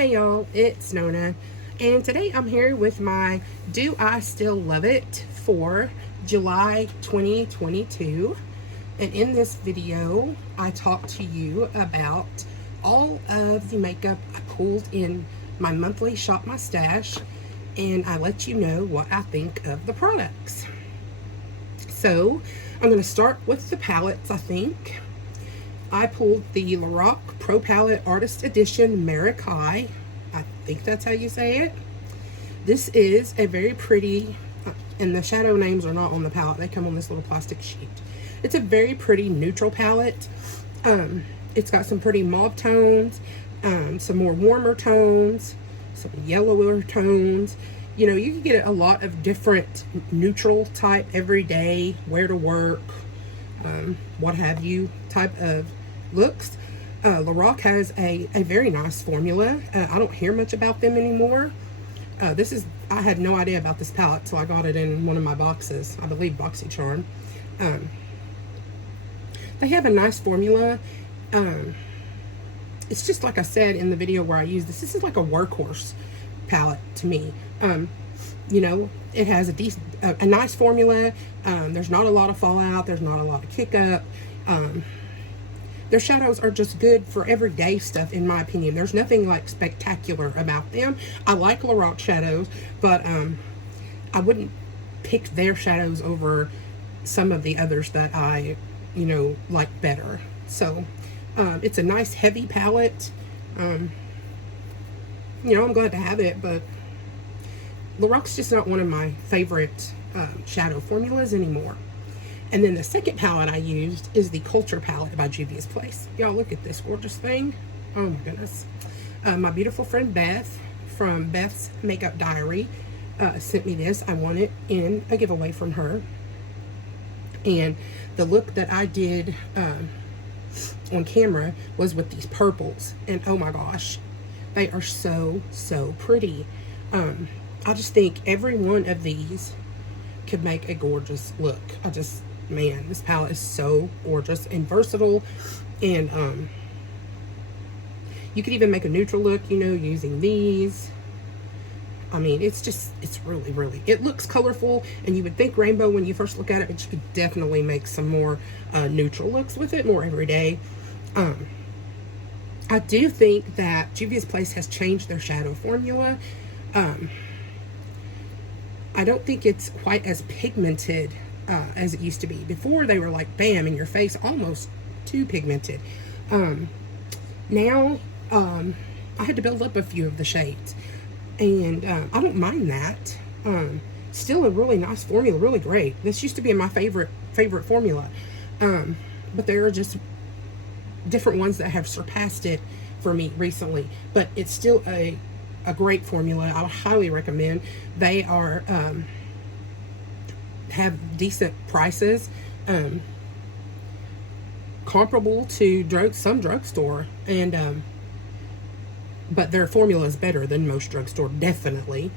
Hey y'all, it's Nona, and today I'm here with my Do I Still Love It for July 2022. And in this video, I talk to you about all of the makeup I pulled in my monthly Shop My Stash, and I let you know what I think of the products. So, I'm going to start with the palettes, I think. I pulled the LOreal Pro Palette Artist Edition Marikai. I think that's how you say it. This is a very pretty, and the shadow names are not on the palette. They come on this little plastic sheet. It's a very pretty neutral palette. It's got some pretty mauve tones, some more warmer tones, some yellower tones. You know, you can get a lot of different neutral type everyday, wear to work, what have you type of looks. LOreal has a very nice formula. I don't hear much about them anymore. I had no idea about this palette till I got it in one of my boxes. I believe BoxyCharm. They have a nice formula. It's just like I said in the video where I used this. This is like a workhorse palette to me. You know, it has a nice formula. There's not a lot of fallout. There's not a lot of kick up. Their shadows are just good for everyday stuff, in my opinion. There's nothing like spectacular about them. I like LOreal shadows, but I wouldn't pick their shadows over some of the others that I, like better. So it's a nice heavy palette. I'm glad to have it, but LOreal's just not one of my favorite shadow formulas anymore. And then the second palette I used is the Culture palette by Juvia's Place. Y'all, look at this gorgeous thing. Oh my goodness. My beautiful friend Beth from Beth's Makeup Diary sent me this. I won it in a giveaway from her. And the look that I did on camera was with these purples. And oh my gosh, they are so, so pretty. I just think every one of these could make a gorgeous look. Man, this palette is so gorgeous and versatile, and you could even make a neutral look, using these. I mean, it's really, really, it looks colorful, and you would think rainbow when you first look at it, but you could definitely make some more neutral looks with it, more everyday. I do think that Juvia's Place has changed their shadow formula. I don't think it's quite as pigmented as it used to be. Before, they were like bam in your face, almost too pigmented. Now I had to build up a few of the shades, and I don't mind that. Still a really nice formula, really great. This used to be my favorite formula, but there are just different ones that have surpassed it for me recently, but it's still a great formula. I would highly recommend. They are have decent prices, comparable to some drugstore, and but their formula is better than most drugstore, definitely.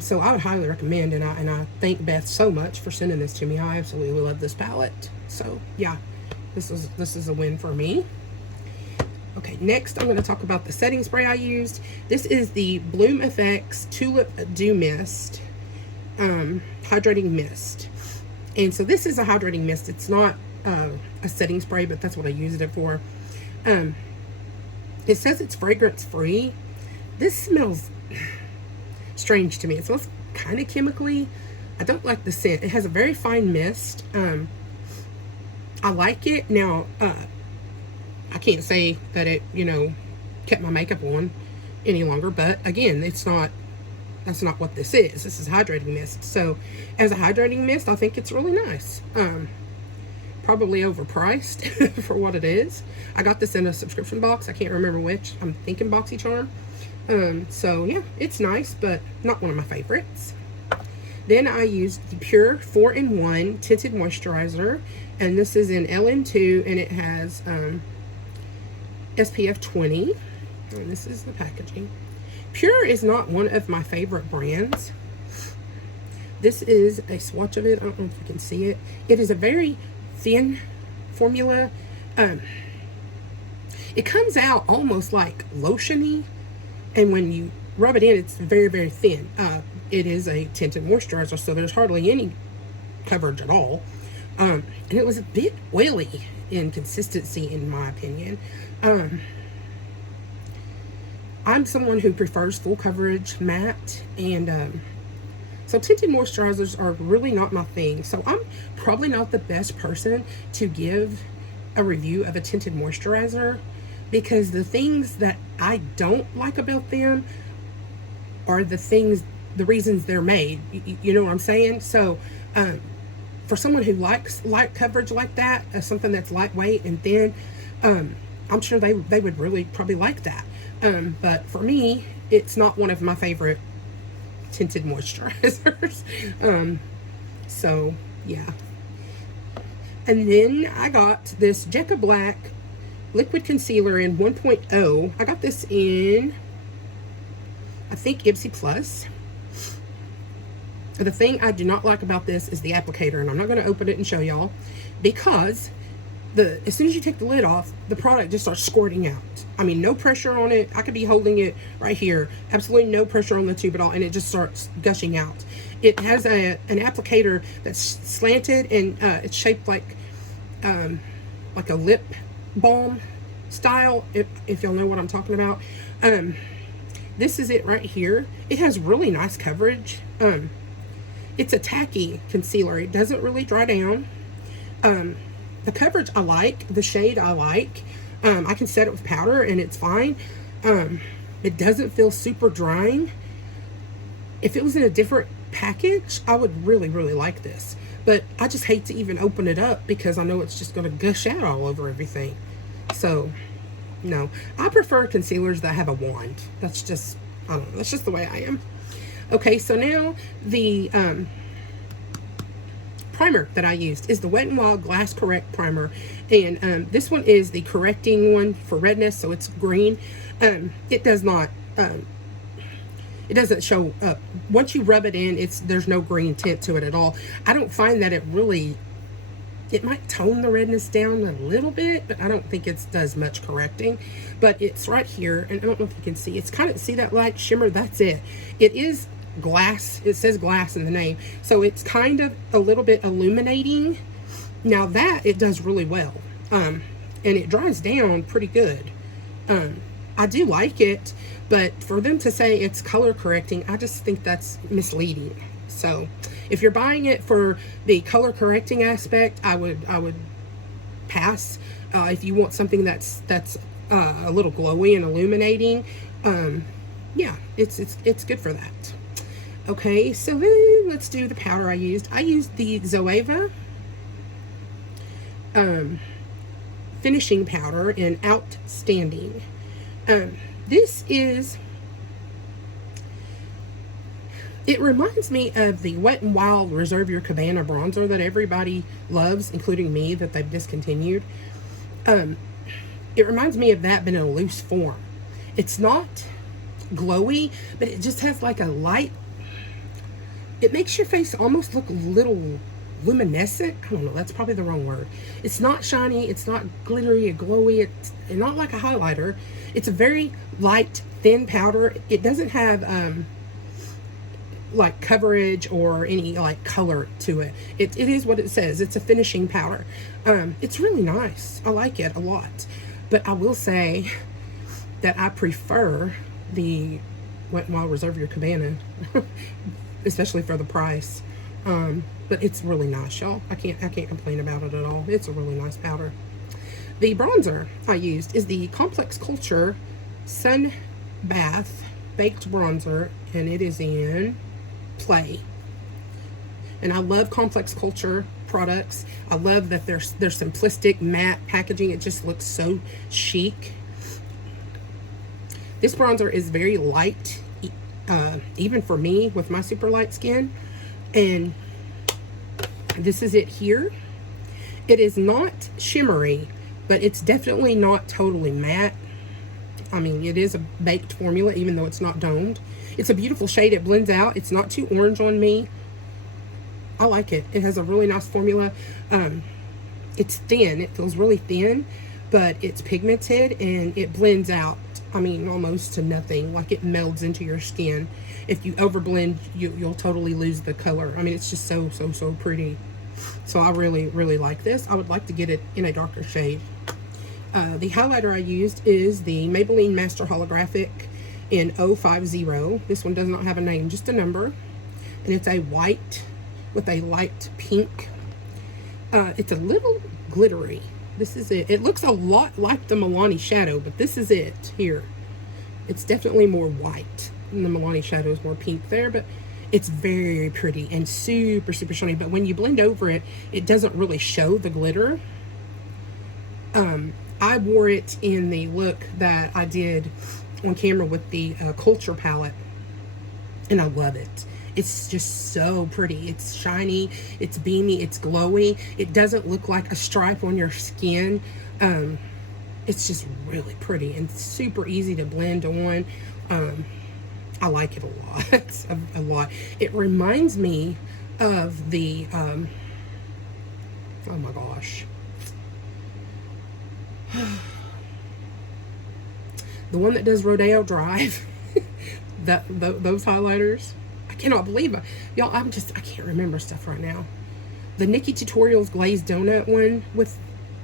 So I would highly recommend, and I thank Beth so much for sending this to me. I absolutely love this palette. So yeah, this is a win for me. Okay, next I'm going to talk about the setting spray I used. This is the Bloom Effects Tulip Dew Mist, hydrating mist. And so this is a hydrating mist. It's not a setting spray, but that's what I used it for. It says it's fragrance free. This smells strange to me. It smells kind of chemically. I don't like the scent. It has a very fine mist. I like it. Now, I can't say that it, kept my makeup on any longer, but again, that's not what this is. This is hydrating mist. So as a hydrating mist, I think it's really nice. Probably overpriced for what it is. I got this in a subscription box. I can't remember which. I'm thinking BoxyCharm. So yeah, it's nice, but not one of my favorites. Then I used the Pure 4-in-1 Tinted Moisturizer, and this is in LN2, and it has SPF 20, and this is the packaging. Pure is not one of my favorite brands. This is a swatch of it. I don't know if you can see it. It is a very thin formula. It comes out almost like lotiony, And when you rub it in, it's very, very thin. It is a tinted moisturizer, so there's hardly any coverage at all. And it was a bit oily in consistency, in my opinion. I'm someone who prefers full coverage matte, and so tinted moisturizers are really not my thing. So I'm probably not the best person to give a review of a tinted moisturizer, because the things that I don't like about them are the reasons they're made. You know what I'm saying? So for someone who likes light coverage like that, something that's lightweight and thin, I'm sure they would really probably like that. But for me, it's not one of my favorite tinted moisturizers. So yeah. And then I got this Jecca Black liquid concealer in 1.0. I got this in, I think, Ipsy Plus. The thing I do not like about this is the applicator, and I'm not going to open it and show y'all, because as soon as you take the lid off, the product just starts squirting out. I mean, no pressure on it. I could be holding it right here. Absolutely no pressure on the tube at all, and it just starts gushing out. It has an applicator that's slanted, and it's shaped like a lip balm style, if y'all know what I'm talking about. This is it right here. It has really nice coverage. It's a tacky concealer. It doesn't really dry down. The coverage I like, the shade I like. I can set it with powder and it's fine. It doesn't feel super drying. If it was in a different package, I would really, really like this. But I just hate to even open it up because I know it's just going to gush out all over everything. So, no. I prefer concealers that have a wand. That's just, I don't know, that's just the way I am. Okay, so now the primer that I used is the Wet n Wild Glass Correct Primer. And this one is the correcting one for redness, so it's green. It does not, it doesn't show up. Once you rub it in, there's no green tint to it at all. I don't find that it might tone the redness down a little bit, but I don't think it does much correcting. But it's right here, and I don't know if you can see. It's kind of, see that light shimmer? That's it. It is glass. It says glass in the name. So it's kind of a little bit illuminating. Now that, it does really well. And it dries down pretty good. I do like it, but for them to say it's color correcting, I just think that's misleading. So if you're buying it for the color correcting aspect, I would pass. If you want something that's a little glowy and illuminating, yeah, it's good for that. Okay, so then let's do the powder I used. I used the Zoeva finishing powder in Outstanding. This is, it reminds me of the Wet n Wild Reserve Your Cabana bronzer that everybody loves, including me, that they've discontinued. It reminds me of that, but in a loose form. It's not glowy, but it just has like a light, it makes your face almost look a little luminescent. I don't know, that's probably the wrong word. It's not shiny, it's not glittery or glowy, it's not like a highlighter. It's a very light, thin powder. It doesn't have like coverage or any like color to it. It is what it says. It's a finishing powder. It's really nice. I like it a lot. But I will say that I prefer the Wet n Wild Reserve Your Cabana, especially for the price. But it's really nice, y'all. I can't complain about it at all. It's a really nice powder. The bronzer I used is the Complex Culture Sun Bath Baked Bronzer, and it is in Play. And I love Complex Culture products. I love that they're simplistic matte packaging. It just looks so chic. This bronzer is very light, even for me with my super light skin. And this is it here. It is not shimmery, but it's definitely not totally matte. I mean, it is a baked formula, even though it's not domed. It's a beautiful shade. It blends out. It's not too orange on me. I like it. It has a really nice formula. It's thin. It feels really thin, but it's pigmented and it blends out I mean, almost to nothing. Like, it melds into your skin. If you overblend, you'll totally lose the color. I mean, it's just so pretty. So I really, really like this. I would like to get it in a darker shade. The highlighter I used is the Maybelline Master Holographic in 050. This one does not have a name, just a number. And it's a white with a light pink. It's a little glittery. This is it. It looks a lot like the Milani shadow, but this is it here. It's definitely more white. And the Milani shadow is more pink there, but it's very pretty and super shiny. But when you blend over it, it doesn't really show the glitter. I wore it in the look that I did on camera with the Culture palette, and I love it. It's just so pretty. It's shiny, it's beamy, it's glowy. It doesn't look like a stripe on your skin. It's just really pretty and super easy to blend on. I like it a lot. It reminds me of the, oh my gosh. The one that does Rodeo Drive. Those highlighters. I cannot believe it. Y'all, I can't remember stuff right now. The Nikki Tutorials Glazed Donut one with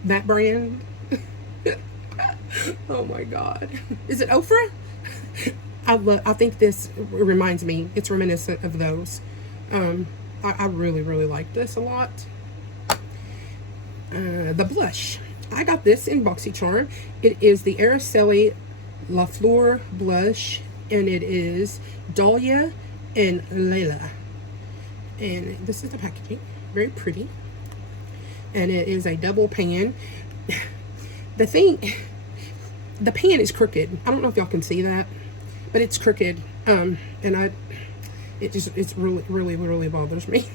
that brand. Oh my God. Is it Ofra? I think this reminds me, it's reminiscent of those. I really, really like this a lot. The blush. I got this in BoxyCharm. It is the Araceli La Fleur blush, and it is Dahlia and Layla. And this is the packaging. Very pretty. And it is a double pan. The pan is crooked. I don't know if y'all can see that, but it's crooked. And it's really bothers me.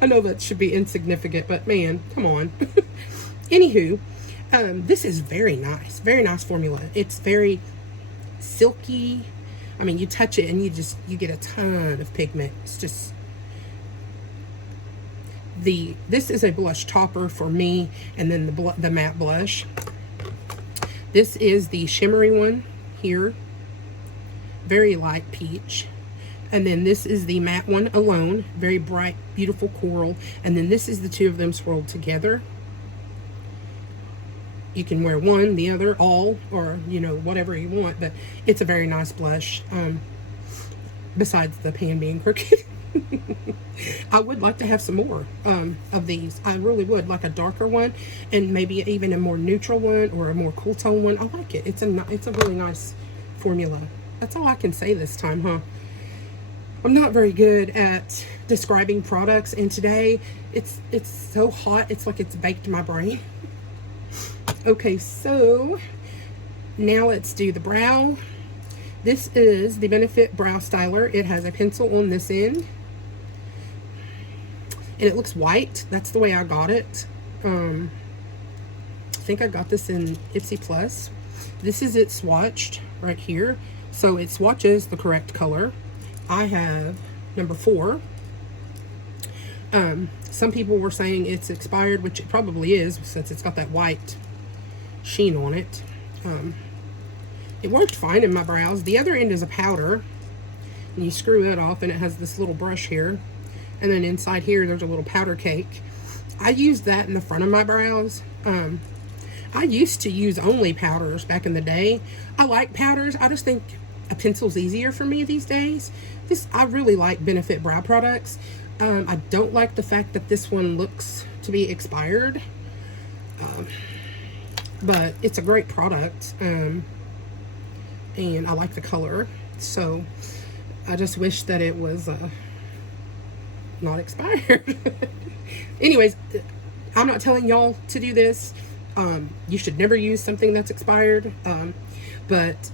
I know that should be insignificant, but man, come on. Anywho, this is very nice formula. It's very silky. I mean, you touch it and you get a ton of pigment. It's just, this is a blush topper for me, and then the matte blush. This is the shimmery one here, very light peach. And then this is the matte one alone, very bright, beautiful coral. And then this is the two of them swirled together. You can wear one, the other, all, or, you know, whatever you want. But it's a very nice blush, besides the pan being crooked. I would like to have some more of these. I really would, like a darker one, and maybe even a more neutral one or a more cool tone one. I like it. It's a really nice formula. That's all I can say this time, huh? I'm not very good at describing products, and today it's so hot, it's like it's baked my brain. Okay, so now let's do the brow. This is the Benefit Brow Styler. It has a pencil on this end, and it looks white. That's the way I got it. I think I got this in Ipsy Plus. This is it swatched right here, so it swatches the correct color. I have number 4. Some people were saying it's expired, which it probably is, since it's got that white sheen on it. It worked fine in my brows. The other end is a powder, and you screw it off, and it has this little brush here, and then inside here there's a little powder cake. I used that in the front of my brows. I used to use only powders back in the day. I like powders. I just think a pencil's easier for me these days. I really like Benefit brow products. I don't like the fact that this one looks to be expired, but it's a great product, and I like the color. So I just wish that it was not expired. Anyways, I'm not telling y'all to do this. You should never use something that's expired, but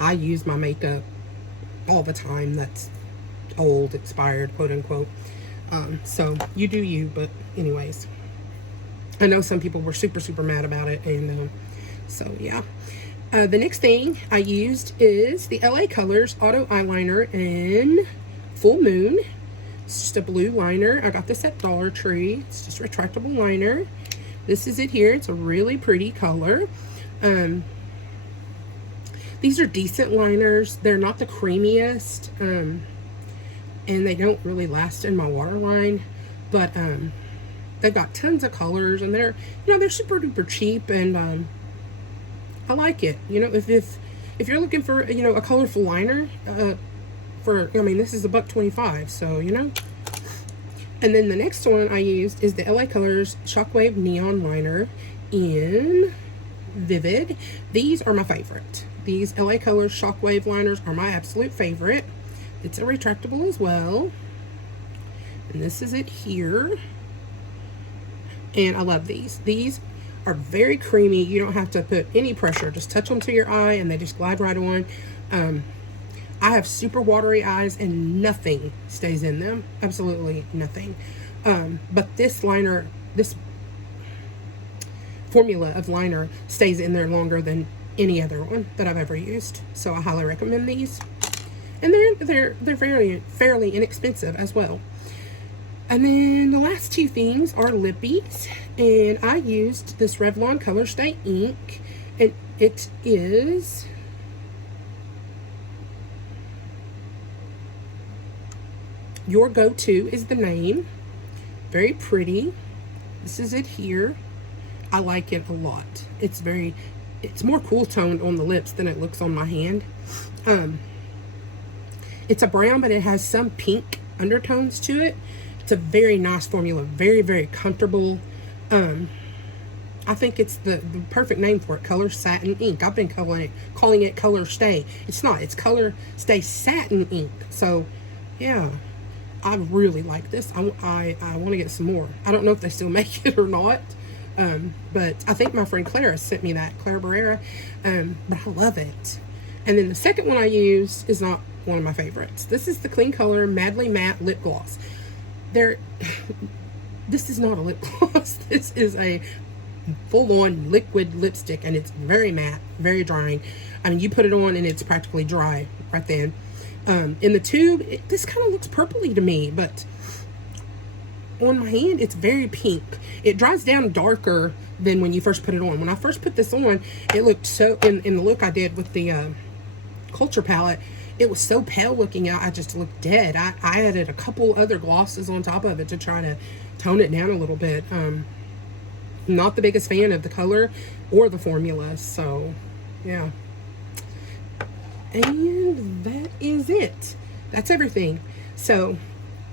I use my makeup all the time that's old, expired, quote unquote. So you do you, but anyways, I know some people were super mad about it, and so yeah. The next thing I used is the LA Colors Auto Eyeliner in Full Moon. It's just a blue liner. I got this at Dollar Tree. It's just a retractable liner. This is it here. It's a really pretty color. These are decent liners. They're not the creamiest, and they don't really last in my waterline, but they've got tons of colors, and they're, you know, they're super duper cheap, and I like it. You know, if you're looking for, you know, a colorful liner, I mean, this is $1.25, so, you know. And then the next one I used is the LA Colors Shockwave Neon Liner in Vivid. These are my favorite. These LA Colors Shockwave liners are my absolute favorite. It's a retractable as well. And this is it here. And I love these. These are very creamy. You don't have to put any pressure. Just touch them to your eye and they just glide right on. I have super watery eyes and nothing stays in them. Absolutely nothing. But this liner, this formula of liner stays in there longer than any other one that I've ever used. So I highly recommend these. And they're fairly inexpensive as well. And then the last two things are lippies. And I used this Revlon Color Stay ink. And it is Your Go-To is the name. Very pretty. This is it here. I like it a lot. It's more cool toned on the lips than it looks on my hand. It's a brown, but it has some pink undertones to it. It's a very nice formula. Very, very comfortable. I think it's the perfect name for it. Color Satin Ink. I've been calling it Color Stay. It's not. It's Color Stay Satin Ink. So, yeah. I really like this. I want to get some more. I don't know if they still make it or not. But I think my friend Clara sent me that. Clara Barrera. But I love it. And then the second one I used is not one of my favorites. This is the Clean Color Madly Matte Lip Gloss. This is not a lip gloss. This is a full-on liquid lipstick, and it's very matte, very drying. I mean, you put it on and it's practically dry right then. In the tube, this kind of looks purpley to me, but on my hand, it's very pink. It dries down darker than when you first put it on. When I first put this on, it looked so, in the look I did with the Culture palette, it was so pale looking. I just looked dead. I added a couple other glosses on top of it to try to tone it down a little bit. Not the biggest fan of the color or the formula, so yeah. And that is it. That's everything. So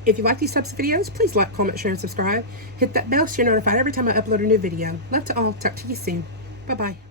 if you like these types of videos, please like, comment, share, and subscribe. Hit that bell so you're notified every time I upload a new video. Love to all. Talk to you soon. Bye-bye.